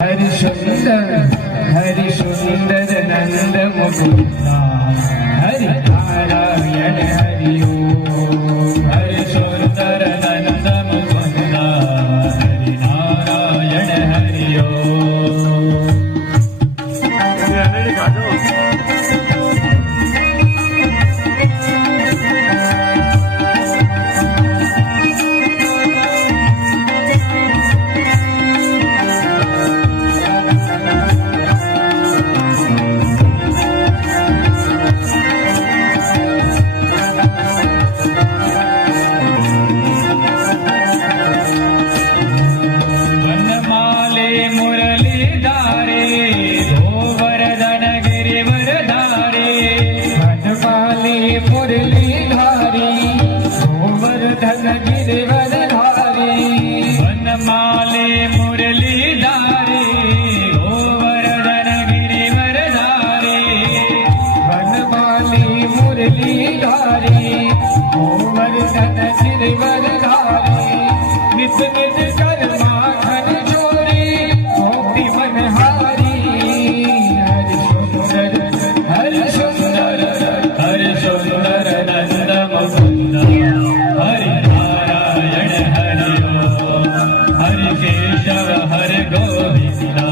हरि सुंदर नंद मुकुंदा हरि नारायण हरि ओम। हरि सुंदर नंद मुकुंदा हरि नारायण हरि ओम। वनमाले मुरली धारे गोवर्धन गिरिवर धारे। वनमाले मुरली धारे गोवर्धन गिरिवर धारे। नित नित कर माखन चोरी गोपी मनहारी। हरि सुंदर हरि सुंदर नंद मुकुंद हरि नारायण हरि ओम। हरि केशव हरि गोविंदा